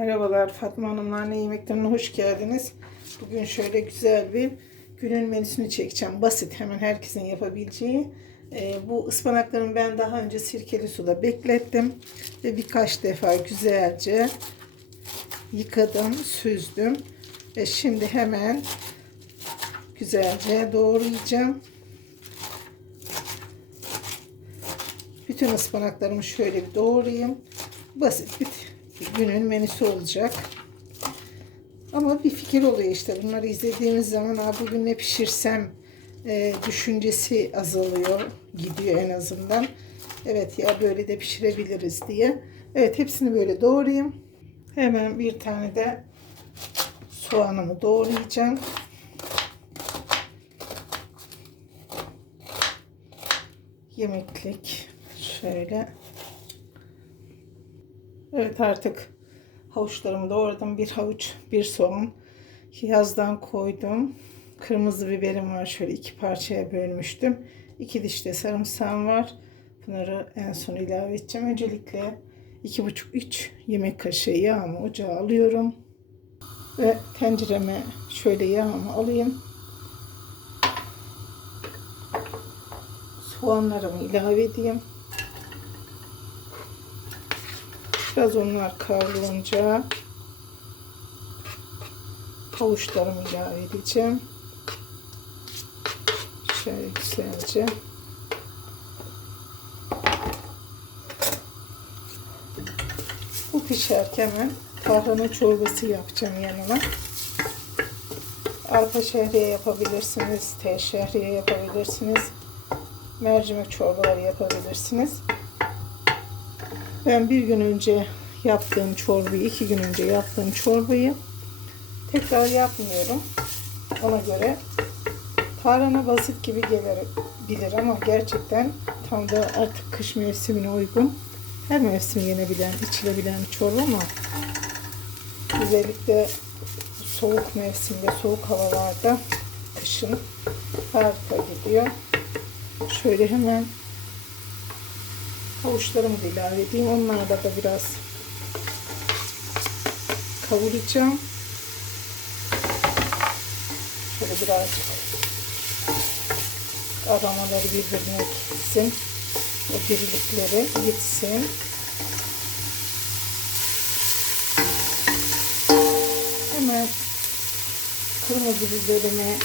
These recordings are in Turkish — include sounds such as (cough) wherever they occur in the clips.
Merhabalar Fatma Hanım'la Anne Yemeklerine hoş geldiniz. Bugün şöyle güzel bir günün menüsünü çekeceğim. Basit hemen herkesin yapabileceği. Ee, bu ıspanaklarımı ben daha önce sirkeli suda beklettim. Ve birkaç defa güzelce yıkadım, süzdüm. Ve şimdi hemen güzelce doğrayacağım. Bütün ıspanaklarımı şöyle bir doğrayayım. Basit bir günün menüsü olacak. Ama bir fikir oluyor işte. Bunları izlediğimiz zaman Aa, bugün ne pişirsem e, düşüncesi azalıyor. Gidiyor en azından. Evet ya böyle de pişirebiliriz diye. Evet hepsini böyle doğrayayım. Hemen bir tane de soğanımı doğrayacağım. Yemeklik şöyle. Evet artık havuçlarımı doğradım. Bir havuç, bir soğan. Yazdan koydum. Kırmızı biberim var. Şöyle iki parçaya bölmüştüm. İki diş de sarımsağım var. Bunları en son ilave edeceğim. Öncelikle iki buçuk üç yemek kaşığı yağımı ocağa alıyorum. Ve tencereme şöyle yağımı alayım. Soğanlarımı ilave edeyim. Biraz onlar kavrulunca havuçlarımı ilave edeceğim. Şöyle güzelce. Bu pişerken hemen tarhana çorbası yapacağım yanına. Arpa şehriye yapabilirsiniz, tel şehriye yapabilirsiniz. Mercimek çorbaları yapabilirsiniz. Ben bir gün önce yaptığım çorbayı, iki gün önce yaptığım çorbayı tekrar yapmıyorum. Ona göre tarhana basit gibi gelebilir ama gerçekten tam da artık kış mevsimine uygun. Her mevsim yenebilen, içilebilen bir çorba ama özellikle soğuk mevsimde, soğuk havalarda kışın harika gidiyor. Şöyle hemen havuçlarımı da ilave edeyim. Onları da, biraz kavuracağım. Şöyle birazcık aromaları birbirine gitsin. O dirilikleri gitsin. Hemen kırmızı biberimi,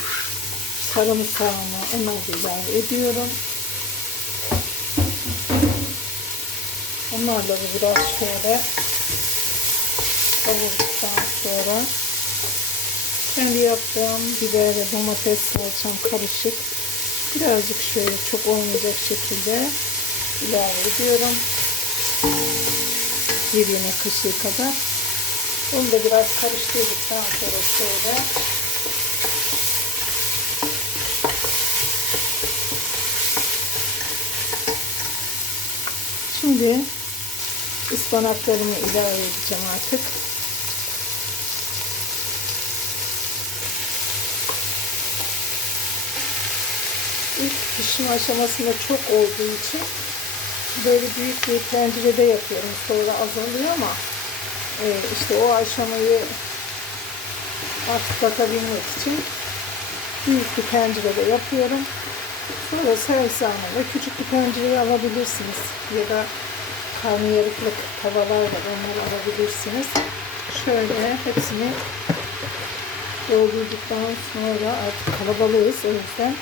sarımsağımı onları ilave ediyorum. Onlarla da biraz şöyle kavurduktan sonra kendi yaptığım biber ve domates salçam karışık birazcık şöyle çok olmayacak şekilde ilave ediyorum. Bir yemek kaşığı kadar. Onu da biraz karıştırdıktan sonra şöyle Şimdi ıspanaklarımı ilave edeceğim artık. İlk pişme aşamasında çok olduğu için böyle büyük bir tencerede yapıyorum. Sonra azalıyor ama e, işte o aşamayı atlatılabilmek için büyük bir tencerede yapıyorum. Sonra servis anında küçük bir tencereye alabilirsiniz. Ya da karnıyarıklık tavalar var onları alabilirsiniz. Şöyle hepsini doldurduktan sonra artık kalabalığız. O yüzden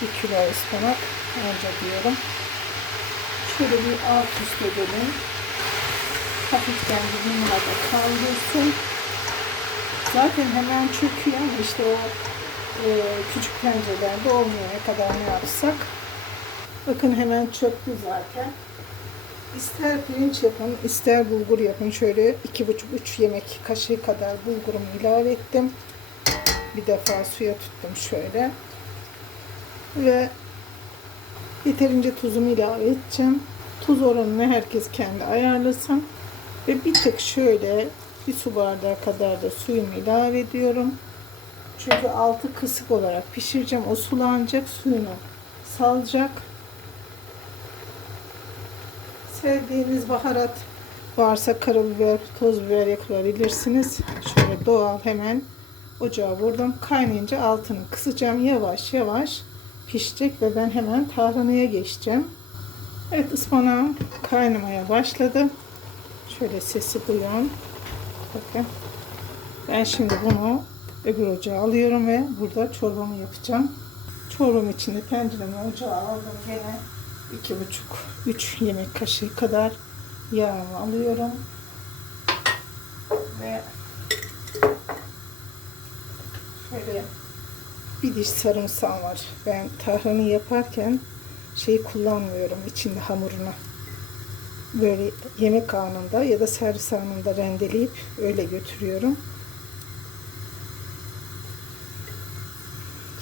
bir kilo ıspanak önce diyorum. Şöyle bir alt üst edelim. Hafiften bunlar da kavrulsun. Zaten hemen çöküyor. İşte o e, küçük tencerelerde olmuyor ne kadar ne yapsak. Bakın hemen çöktü zaten. İster pirinç yapın, ister bulgur yapın. Şöyle 2,5-3 yemek kaşığı kadar bulgurumu ilave ettim. Bir defa suya tuttum şöyle. Ve yeterince tuzumu ilave edeceğim. Tuz oranını herkes kendi ayarlasın. Ve bir tık şöyle bir su bardağı kadar da suyumu ilave ediyorum. Çünkü altı kısık olarak pişireceğim. O sulanacak, suyunu salacak. Sevdiğiniz baharat Varsa karabiber, toz biber yakılabilirsiniz. Şöyle doğal hemen ocağa vurdum. Kaynayınca altını kısacağım. Yavaş yavaş pişecek ve ben hemen tarhanaya geçeceğim. Evet ıspanağım kaynamaya başladı. Şöyle sesi duyun. Bakın. Ben şimdi bunu öbür ocağa alıyorum ve burada çorbamı yapacağım. Çorbam için de tenceremi ocağa aldım. Yine iki buçuk, üç yemek kaşığı kadar yağımı alıyorum. Ve şöyle bir diş sarımsağım var. Ben tarhanı yaparken şeyi kullanmıyorum içinde hamurunu. Böyle yemek anında ya da servis anında rendeleyip öyle götürüyorum.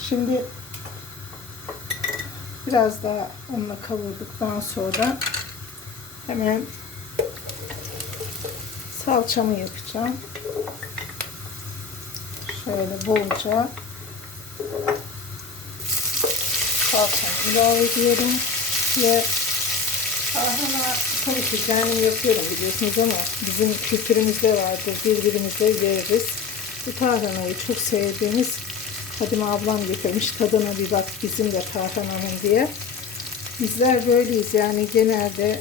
Şimdi biraz daha onunla kavurduktan sonra hemen salçamı yapacağım. Şöyle bolca salçamı ilave ediyorum ve tarhana tabii ki kendim yapıyorum biliyorsunuz ama bizim kültürümüzde vardır birbirimize veririz. Bu tarhanayı çok sevdiğimiz Fadime ablam getirmiş tadına bir bak bizim de tarhananın diye. Bizler böyleyiz yani genelde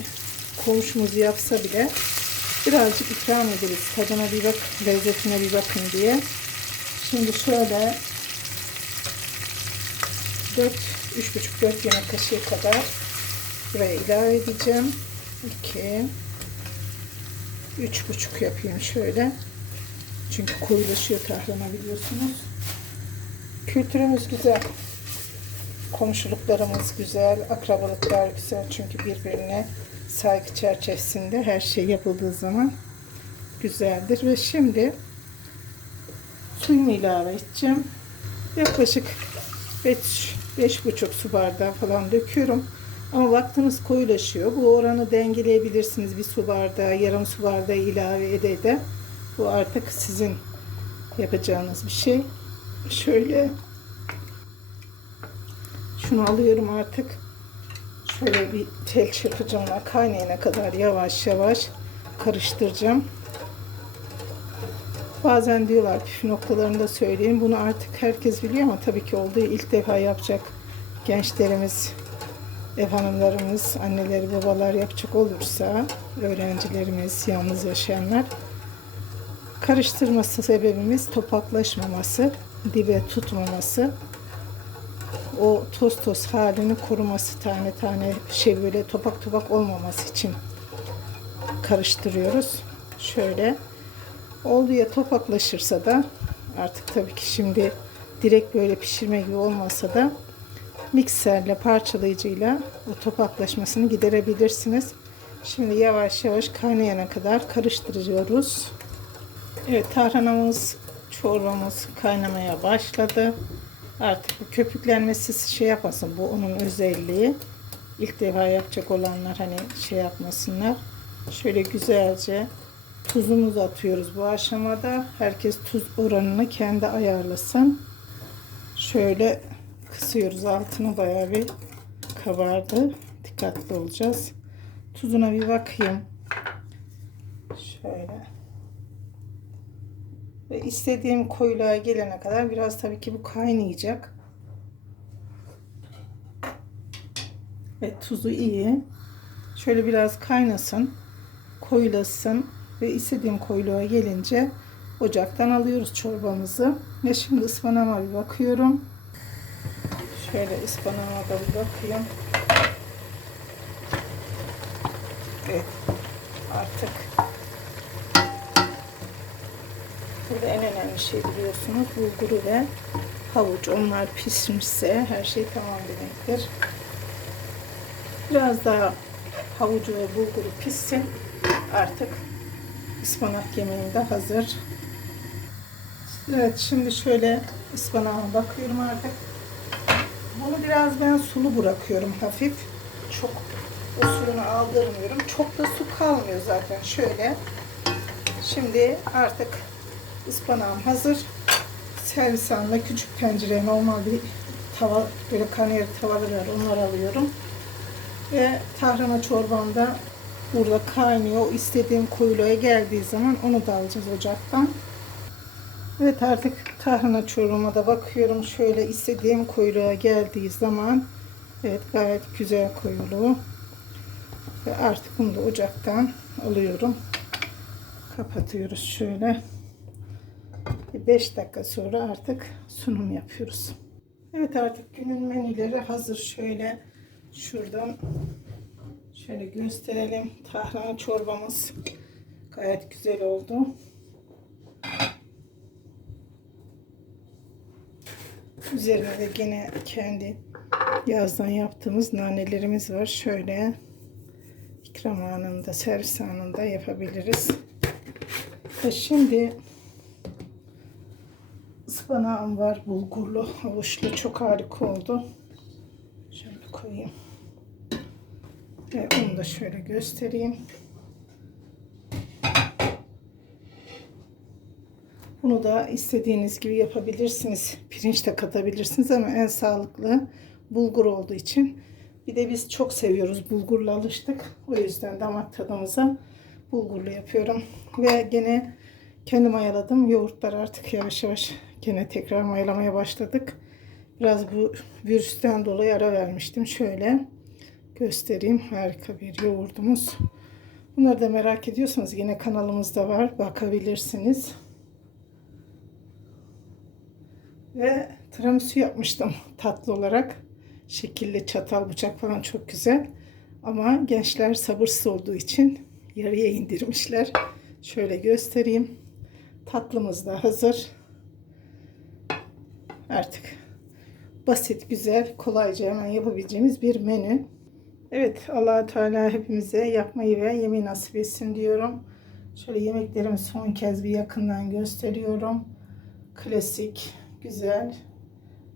komşumuz yapsa bile birazcık ikram ederiz. Tadına bir bak, lezzetine bir bakın diye. Şimdi şöyle 4 3,5-4 yemek kaşığı kadar buraya ilave edeceğim. 2 3,5 yapayım şöyle. Çünkü koyulaşıyor tahrana biliyorsunuz. Kültürümüz güzel. Komşuluklarımız güzel, akrabalıklar güzel. Çünkü birbirine saygı çerçevesinde her şey yapıldığı zaman güzeldir. Ve şimdi suyumu ilave edeceğim. Yaklaşık 5,5 su bardağı falan döküyorum. Ama vaktiniz koyulaşıyor. Bu oranı dengeleyebilirsiniz. Bir su bardağı, yarım su bardağı ilave ede ede. Bu artık sizin yapacağınız bir şey. Şöyle şunu alıyorum artık. Şöyle bir tel çırpıcımla kaynayana kadar yavaş yavaş karıştıracağım. Bazen diyorlar püf noktalarını da söyleyeyim. Bunu artık herkes biliyor ama tabii ki olduğu ilk defa yapacak gençlerimiz, ev hanımlarımız, anneleri, babalar yapacak olursa öğrencilerimiz, yalnız yaşayanlar karıştırması sebebimiz topaklaşmaması, dibe tutmaması, o toz toz halini koruması, tane tane şey böyle topak topak olmaması için karıştırıyoruz. Şöyle oldu ya topaklaşırsa da artık tabii ki şimdi direkt böyle pişirme gibi olmasa da mikserle parçalayıcıyla o topaklaşmasını giderebilirsiniz. Şimdi yavaş yavaş kaynayana kadar karıştırıyoruz. Evet tarhanamız, çorbamız kaynamaya başladı. Artık bu köpüklenmesi şey yapmasın. Bu onun özelliği. İlk defa yapacak olanlar hani şey yapmasınlar. Şöyle güzelce tuzumuzu atıyoruz bu aşamada. Herkes tuz oranını kendi ayarlasın. Şöyle kısıyoruz altını bayağı bir kabardı. Dikkatli olacağız. Tuzuna bir bakayım. Şöyle. Ve istediğim koyuluğa gelene kadar biraz tabii ki bu kaynayacak. Ve tuzu iyi. Şöyle biraz kaynasın. Koyulasın. Ve istediğim koyuluğa gelince ocaktan alıyoruz çorbamızı. Ve şimdi ıspanağıma bir bakıyorum. Şöyle ıspanağıma da bir bakayım. Evet. Artık Burada en önemli şey biliyorsunuz bulguru ve havuç. Onlar pişmişse her şey tamam demektir. Biraz daha havucu ve bulguru pişsin. Artık ıspanak yemeğim de hazır. Evet şimdi şöyle ıspanağıma bakıyorum artık. Bunu biraz ben sulu bırakıyorum hafif. Çok o suyunu aldırmıyorum. Çok da su kalmıyor zaten. Şöyle. Şimdi artık ıspanağım hazır. Servis anında küçük tencere normal bir tava böyle kaniyer tavaları var. Onları alıyorum. Ve tahrana çorbamda burada kaynıyor. O istediğim koyuluğa geldiği zaman onu da alacağız ocaktan. Evet artık tarhana çorbama da bakıyorum. Şöyle istediğim koyuluğa geldiği zaman evet gayet güzel koyuluğu. Ve artık bunu da ocaktan alıyorum. Kapatıyoruz şöyle. 5 dakika sonra artık sunum yapıyoruz. Evet artık günün menüleri hazır. Şöyle şuradan şöyle gösterelim. Tarhana çorbamız gayet güzel oldu. Üzerine de gene kendi yazdan yaptığımız nanelerimiz var. Şöyle ikram anında, servis anında yapabiliriz. Ve şimdi ıspanağım var. Bulgurlu, havuçlu. Çok harika oldu. Şöyle koyayım. Ve onu da şöyle göstereyim. Bunu da istediğiniz gibi yapabilirsiniz. Pirinç de katabilirsiniz ama en sağlıklı bulgur olduğu için. Bir de biz çok seviyoruz. Bulgurla alıştık. O yüzden damak tadımıza bulgurlu yapıyorum. Ve gene kendim mayaladım. Yoğurtlar artık yavaş yavaş gene tekrar mayalamaya başladık. Biraz bu virüsten dolayı ara vermiştim. Şöyle göstereyim. Harika bir yoğurdumuz. Bunları da merak ediyorsanız yine kanalımızda var. Bakabilirsiniz. Ve tiramisu yapmıştım (laughs) tatlı olarak. Şekilli çatal bıçak falan çok güzel. Ama gençler sabırsız olduğu için yarıya indirmişler. Şöyle göstereyim. Tatlımız da hazır. Artık basit, güzel, kolayca hemen yapabileceğimiz bir menü. Evet, allah Teala hepimize yapmayı ve yemeği nasip etsin diyorum. Şöyle yemeklerimi son kez bir yakından gösteriyorum. Klasik, güzel,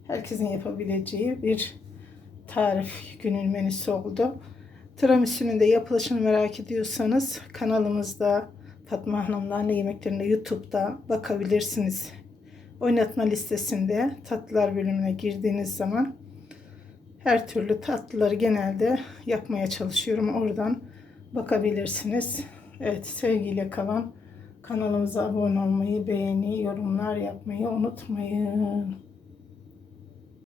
herkesin yapabileceği bir tarif günün menüsü oldu. Tiramisu'nun da yapılışını merak ediyorsanız kanalımızda Fatma Hanım'la anne yemeklerinde YouTube'da bakabilirsiniz. Oynatma listesinde tatlılar bölümüne girdiğiniz zaman her türlü tatlıları genelde yapmaya çalışıyorum. Oradan bakabilirsiniz. Evet sevgiyle kalan kanalımıza abone olmayı, beğeni, yorumlar yapmayı unutmayın.